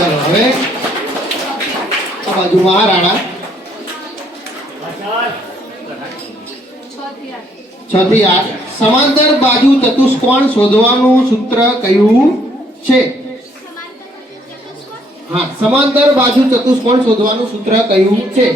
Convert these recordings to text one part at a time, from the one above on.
चलो હવે આ બાજુ મહારાણા 6 થી 8 સમાંતર બાજુ ચતુષ્કોણ શોધવાનું સૂત્ર કયું છે? હા, સમાંતર બાજુ ચતુષ્કોણ શોધવાનું સૂત્ર કયું છે?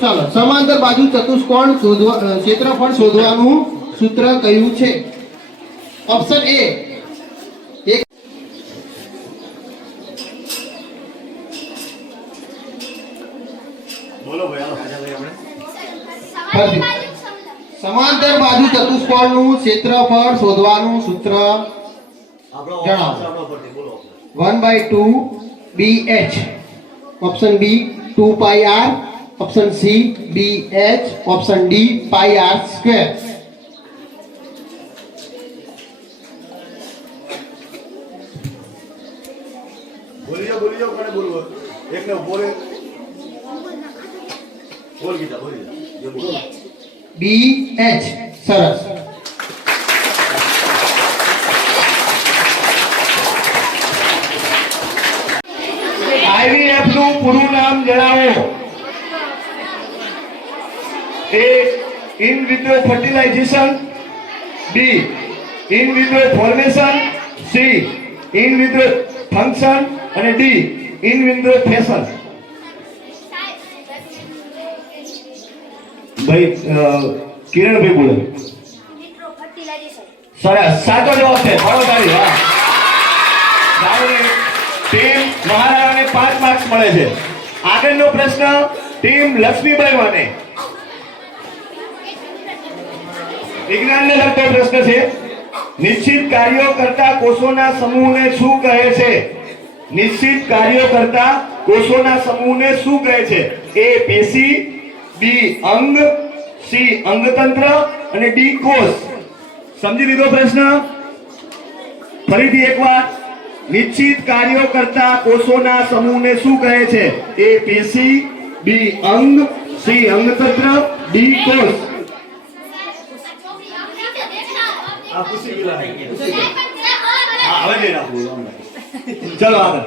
ચાલો સમાંતર બાજુ ચતુષ્કોણ શોધવા ક્ષેત્રફળ શોધવાનું સૂત્ર કયું છે? ઓપ્શન એ બોલો ભાઈ આપણે સમાંતર બાજુ ચતુષ્કોણનું ક્ષેત્રફળ શોધવાનું સૂત્ર જણાવો. 1/2 BH. Option B 2 pi r, option C BH, option D pi r square. બોલી જાઓ કોને બોલવો એકને બોલે બોલ ગીતા બોલી જાઓ બોલો BH. સરસ. IVF નું પૂરું નામ જણાવો. A. In vitro fertilisation, B in vitro formation, C in vitro function અને ડી ઇન વિટ્રો ફેશન. ભાઈ કિરણભાઈ બોલે. સરસ, સાચો જવાબ છે. બહુ સારી. વાહ. ટીમ મહારાણાને 5 માર્ક્સ મળે છે. આગળનો પ્રશ્ન ટીમ લક્ષ્મીબાઈ માટે વિજ્ઞાનને લગતો પ્રશ્ન છે. નિશ્ચિત કાર્યો કરતા કોષોના સમૂહને શું કહે છે? નિશ્ચિત કાર્યો કરતા કોષોના સમૂહને શું કહે છે? એ પેશી, બી અંગ, સી અંગતંત્ર અને ડી કોષ. સમજી લીધો પ્રશ્ન? ફરીથી એકવાર. નિશ્ચિત કાર્યો કરતા કોષોના સમૂહને શું કહે છે? એ પેશી, બી અંગ, સી અંગતંત્ર, ડી કોષ. ચલો આગળ.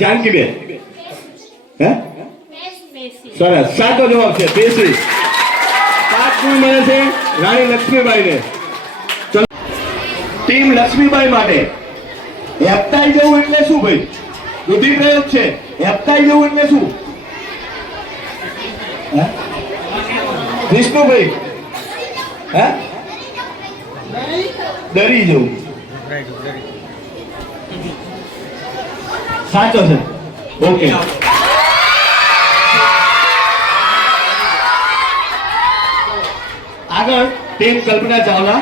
જાનકી બેન. હે? સરસ, સાચો જવાબ છે પેશી. 5 ગુણ મળે છે રાણી લક્ષ્મીબાઈને. ચલો ટીમ લક્ષ્મીબાઈ માટે હેપ્ટાઈ જવું એટલે શું ભાઈ? રુધિરપ્રયોગ છે. હેપ્ટાઈ જવું એટલે શું? વિષ્ણુભાઈ હે? ડરી જવું. સાચો છે. ઓકે. આગળ ટીમ કલ્પના ચાવલા.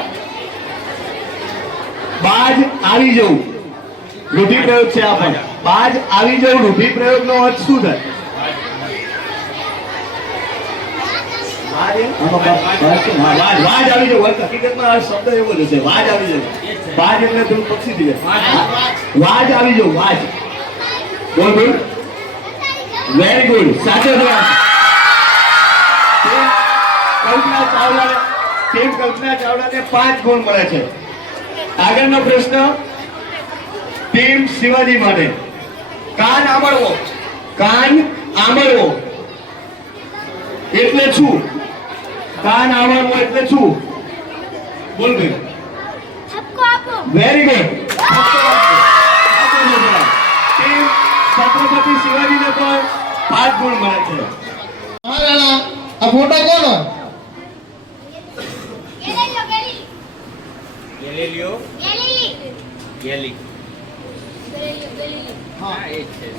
બાજ આવી જવું રૂઢિપ્રયોગ છે. આ પણ બાજ આવી જવું રૂઢિપ્રયોગ નો અર્થ શું થાય? વાજ આવી જવું. હકીકતમાં શબ્દ એવો જ છે. વાજ આવી જવું. વાજ એટલે થોડું પક્ષી દીધે. વાજ આવી જવું. વાજ. બોલ બોલ. Very good. સાચો જવાબ. કલ્પના ચાવલા ટીમ કલ્પના ચાવલાને 5 ગુણ મળે છે. આગળનો પ્રશ્ન ટીમ શિવાજી માટે. કાન આંબળવો. કાન આંબળવો એટલે શું? કાન આંબળવો એટલે શું? બોલ ભાઈ. Very good. ટીમ છત્રપતિ શિવાજીને પણ 5 ગુણ મળે છે. મહારાણા આ ફોટો કોનો?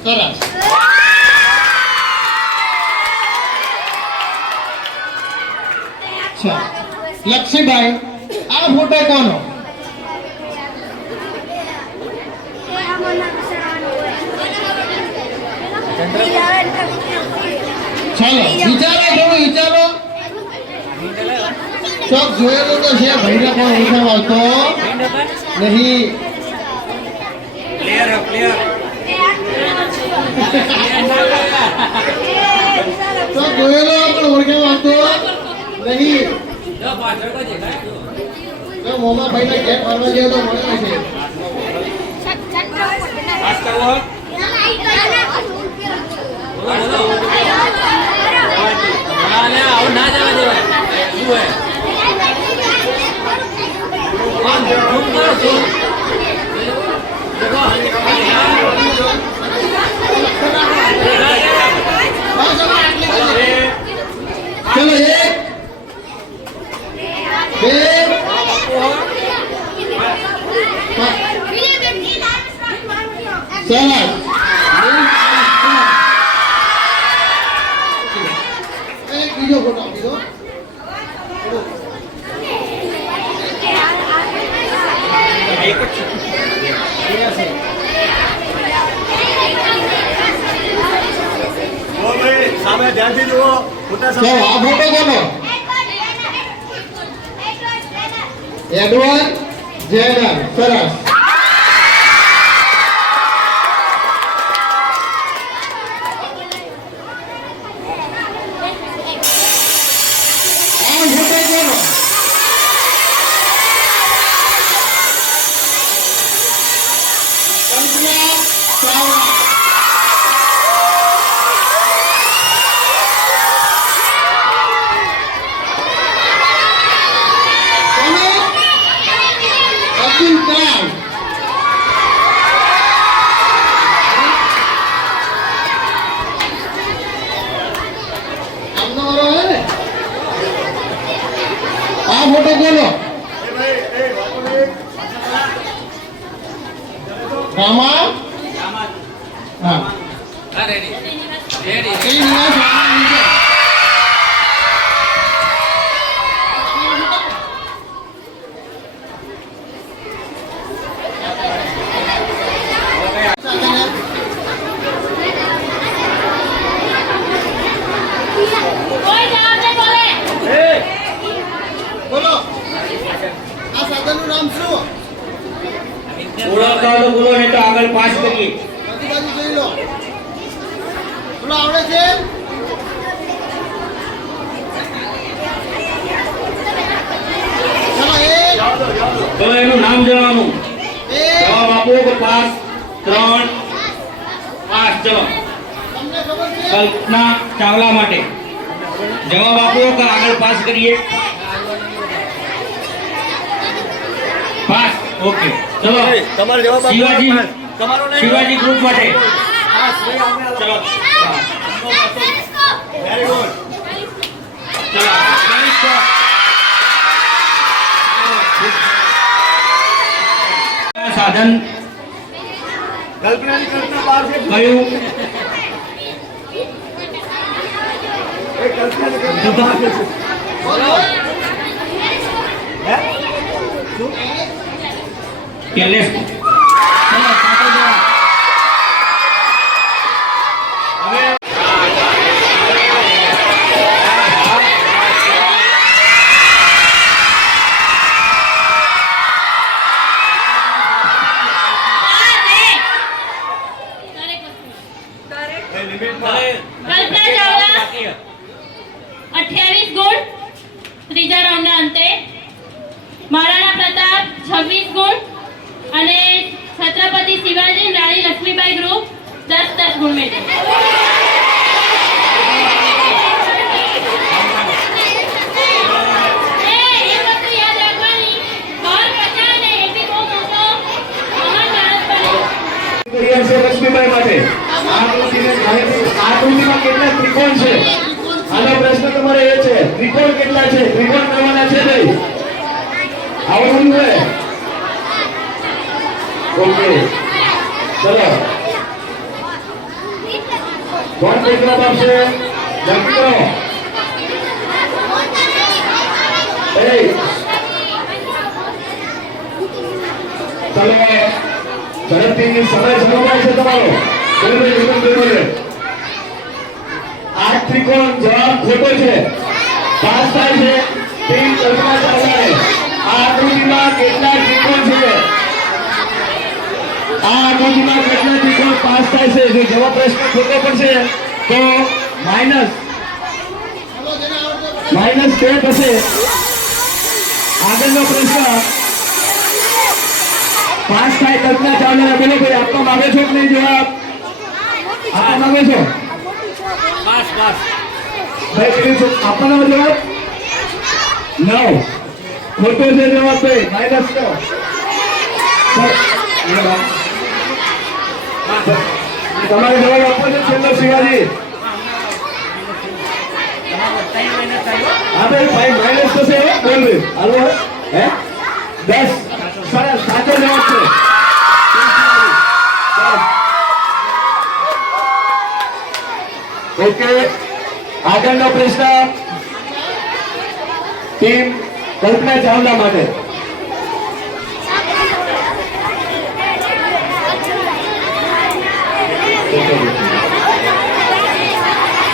સરસ. લક્ષ્મીબાઈ આ ફોટો કોનો? ચાલો વિચારો થોડું વિચારો. ચોક જોયેલું તો છે ભાઈને પણ ઓળખાવ આવતો નહીં. તો જોયેલો પણ ઓળખાવ આવતો નહીં. ના મોમા ભાઈને ઘેર ફરવા ગયા તો મળે છે. પાસ કરવો હોય? ના ના આવું ના જવા દેવાય. શું હોય? શું કરો છો? ચલો 1 2 સરસ. એક બીજો ફોટો આપી દો. એક જ છે. ઓ ભાઈ સામે ધ્યાનથી જુઓ ફોટા ચલો આ ફોટો કોનો? Edward Zener. સરસ. આ ફોટો કોનો? કલ્પના ચાવડા. કોનો? અબ્દુલ કલામ. આમનો વારો હે ને? આ ફોટો કોનો? રામા. હા. હા રેડી રેડી. એ નિવાસ રામા નીચે. કોઈ જવાબ નહીં બોલે. બોલો આ સાધનનું નામ શું? ઓળખતા તો બોલો ને તો આગળ પાસ કરીએ. બધી બાજુ જોઈ લો. બોલો આવડે છે? ચલો 1 તો એનું નામ જણાવવાનું. 2 જવાબ આપો કે પાસ 3 5. ચલો તમને ખબર છે? કલ્પના ચાવલા માટે જવાબ આપો કે આગળ પાસ કરીએ. પાસ. ઓકે ચલો તમારો જવાબ આપો. શિવાજી તમારો નહીં. શિવાજી ગ્રુપ માટે ચલો વેરી ગુડ. સાધન કલ્પનાની કલ્પના બહાર છે. કયું? એ કલ્પનાની કલ્પના બહાર છે. હે? કેલેસ. હવે એ લિમિટમાં. કલ્પના ચાવલા 28 ગુણ ત્રીજા રાઉન્ડના અંતે. મહારાણા પ્રતાપ 26 ગુણ અને છત્રપતિ શિવાજી રાણી લક્ષ્મીબાઈ ગ્રુપ 10 ગુણ મેળવે. એક વસ્તુ યાદ રાખવાની, બહાર પચાસ ને એ બી બહુ મોટો મહાન માણસ બને. તૈયાર છે લક્ષ્મીબાઈ માટે. આકૃતિમાં કેટલા ત્રિકોણ છે? આનો પ્રશ્ન તમારે એ છે ત્રિકોણ કેટલા છે? ત્રિકોણ કરવાના છે ભાઈ. આવડવું હોય. ઓકે ચલો કોણ કેટલા આપશે? નક્કી કરો. એ ચલો ઝડપથી સમય જણાવાય છે તમારો. આ ત્રિકોણ જવાબ ખોટો છે. પાસ થાય છે ટીમ કલ્પના ચાવલાએ. આ આકૃતિમાં કેટલા ત્રિકોણ છે? આ આકૃતિમાં કેટલા ત્રિકોણ પાસ થાય છે? જો જવાબ પ્રશ્ન ખોટો પડશે તો માઇનસ ચલો જેને આવડતો માઇનસ 2 થશે. આગળનો પ્રશ્ન પાસ થાય કલ્પના ચાવલા બોલો ભાઈ આપવા માંગે છો કે નહીં જવાબ આપવા માંગે છો પાસ પાસ ભાઈ કેવી છો આપવાનો જવાબ 9 ખોટો છે જવાબ ભાઈ માઈનસ નો તમારે જવાબ આપવો છે છેલ્લો શિવાજી હા ભાઈ માઇનસ થશે બોલ હાલો હે 10 સરસ સાચો જવાબ છે ઓકે આગળનો પ્રશ્ન ટીમ કલ્પના ચાવલા માટે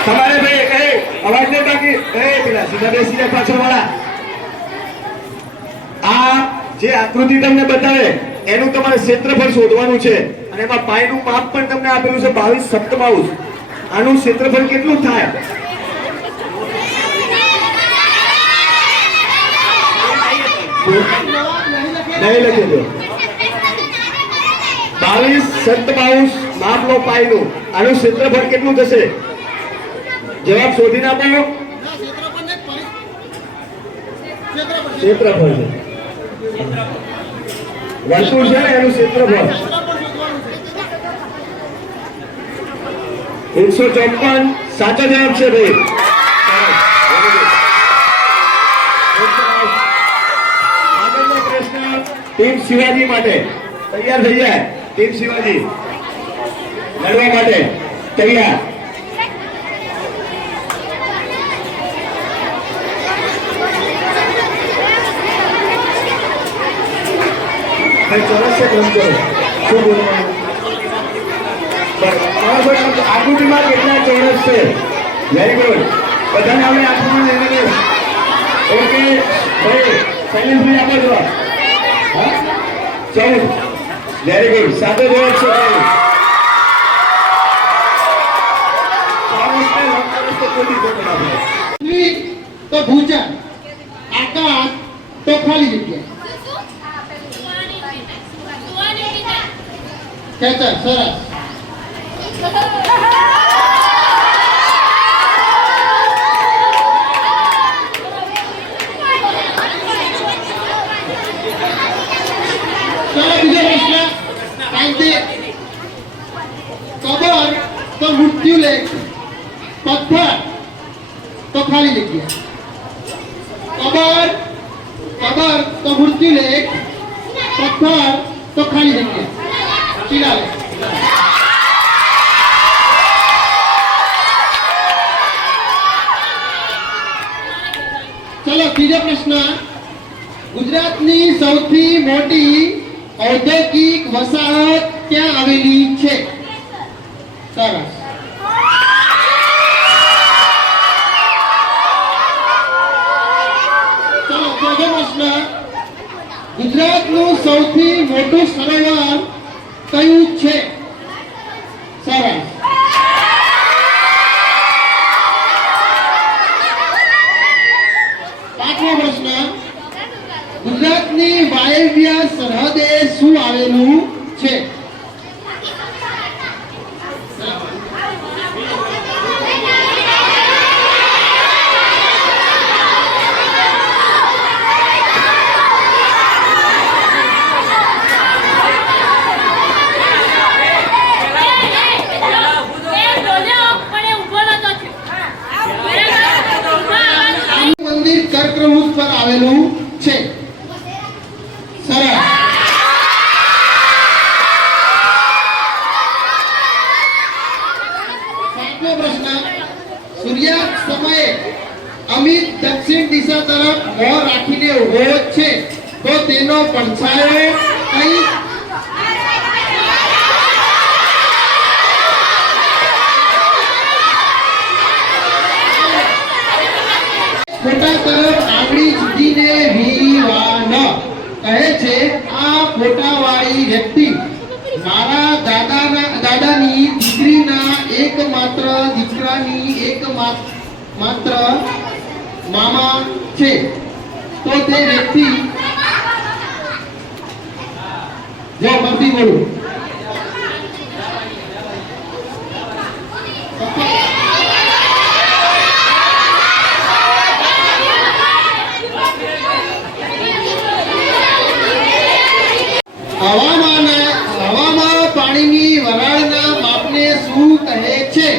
તમારે ભાઈ અવાજ નહીં બાકી પેલા સીધા બેસી જાય પાછળ વાળા આ જે આકૃતિ તમને બતાવે એનું તમારે ક્ષેત્રફળ શોધવાનું છે અને એમાં પાયનું માપ પણ તમને આપેલું છે 22 સપ્તમાઉસ આનું ક્ષેત્રફળ કેટલું થાય નહીં લખેલો 22 સપ્તમાઉસ માપ લો પાયનું આનું ક્ષેત્રફળ કેટલું થશે જવાબ શોધીને આપો ક્ષેત્રફળ છે વર્તુળ છે ને એનું ક્ષેત્રફળ 154 સાચો જવાબ છે ભાઈ આગળનો પ્રશ્ન ટીમ શિવાજી માટે તૈયાર થઈ જાય ટીમ શિવાજી લડવા માટે તૈયાર ચોરસ છે લંબચોરસ શું બોલવાનું આકૃતિમાં કેટલા ચોરસ છે વેરી ગુડ બધાને આપણે આકૃતિમાં લઈને ઓકે ભાઈ શૈલેષભાઈ આપો જવાબ હા 14 વેરી ગુડ સાચો જવાબ છે ચોરસ ને લંબચોરસ તો કોઈ રીતે આપણે પૃથ્વી તો ભૂજા આકાશ તો ખાલી જગ્યા ખેતર સરસ ચલો બીજો પ્રશ્ન શાંતિ કબર તો મૃત્યુ લેખ પથ્થર તો ખાલી જગ્યા કબર તો મૃત્યુ લેખ પથ્થર તો ખાલી જગ્યા ચિરાગ ચલો ત્રીજો પ્રશ્ન ગુજરાતની સૌથી મોટી ઔદ્યોગિક વસાહત ક્યાં આવેલી છે સરસ ચલો ચોથો પ્રશ્ન ગુજરાતનું સૌથી મોટું સરોવર કયું છે સરસ પાંચમો પ્રશ્ન ગુજરાતની વાયવ્ય સરહદે શું આવેલું છે મંદિર કર્કવૃત પર આવેલું છે સરસ સાતમો પ્રશ્ન સૂર્યાસ્ત સમયે અમિત દક્ષિણ દિશા તરફ મોં રાખીને ઉભો છે તો તેનો પડછાયો કઈ ફોટા તરફ આંગળી ચૂંટીને વિવાન કહે છે આ ફોટાવાળી વ્યક્તિ મારા દાદાની દીકરીના એકમાત્ર દીકરાની એકમાત્ર મામા છે તો તે વ્યક્તિ જો ફરીથી બોલું હવામાં પાણીની વરાળના માપને શું કહે છે?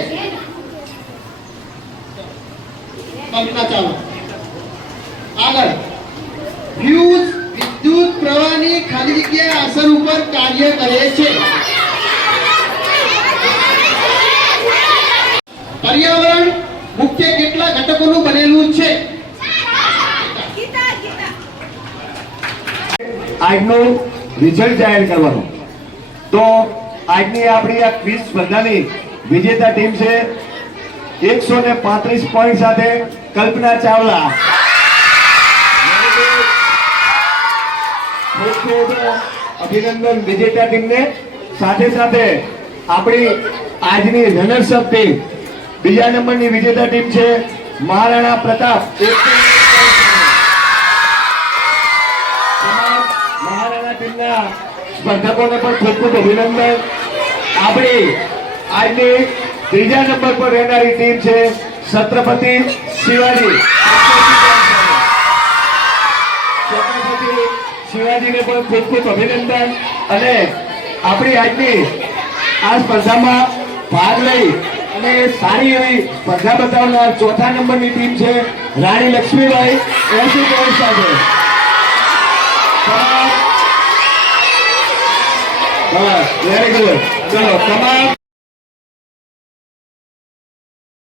કલ્પના ચાલો આગળ. વિદ્યુત પ્રવાહની ખાલી જગ્યા અસર ઉપર કાર્ય કરે છે. પર્યાવરણ મુખ્ય કેટલા ઘટકોનું બનેલું છે? આજનું રિઝલ્ટ જાહેર કરવાનું. તો આજની આપણી આ ક્વિઝ સ્પર્ધાની વિજેતા ટીમ છે 135 પોઈન્ટ સાથે કલ્પના ચાવલા. ખૂબ ખૂબ અભિનંદન વિજેતા ટીમને. સાથે સાથે આપણી આજની રનર્સ અપ ટીમ બીજા નંબરની વિજેતા ટીમ છે મહારાણા પ્રતાપ. મહારાણા ટીમના સ્પર્ધકોને પણ ખૂબ ખૂબ અભિનંદન. આપણી આજની ત્રીજા નંબર પર રહેનારી ટીમ છે છત્રપતિ શિવાજી. છત્રપતિ શિવાજીને પણ ખૂબ ખૂબ અભિનંદન. અને આપણી આજની આ સ્પર્ધામાં ભાગ લઈ અને સારી એવી સ્પર્ધા બતાવનાર ચોથા નંબરની ટીમ છે રાણી લક્ષ્મીબાઈ 80 પોઈન્ટ સાથે. બસ વેરી ગુડ. ચલો તમામ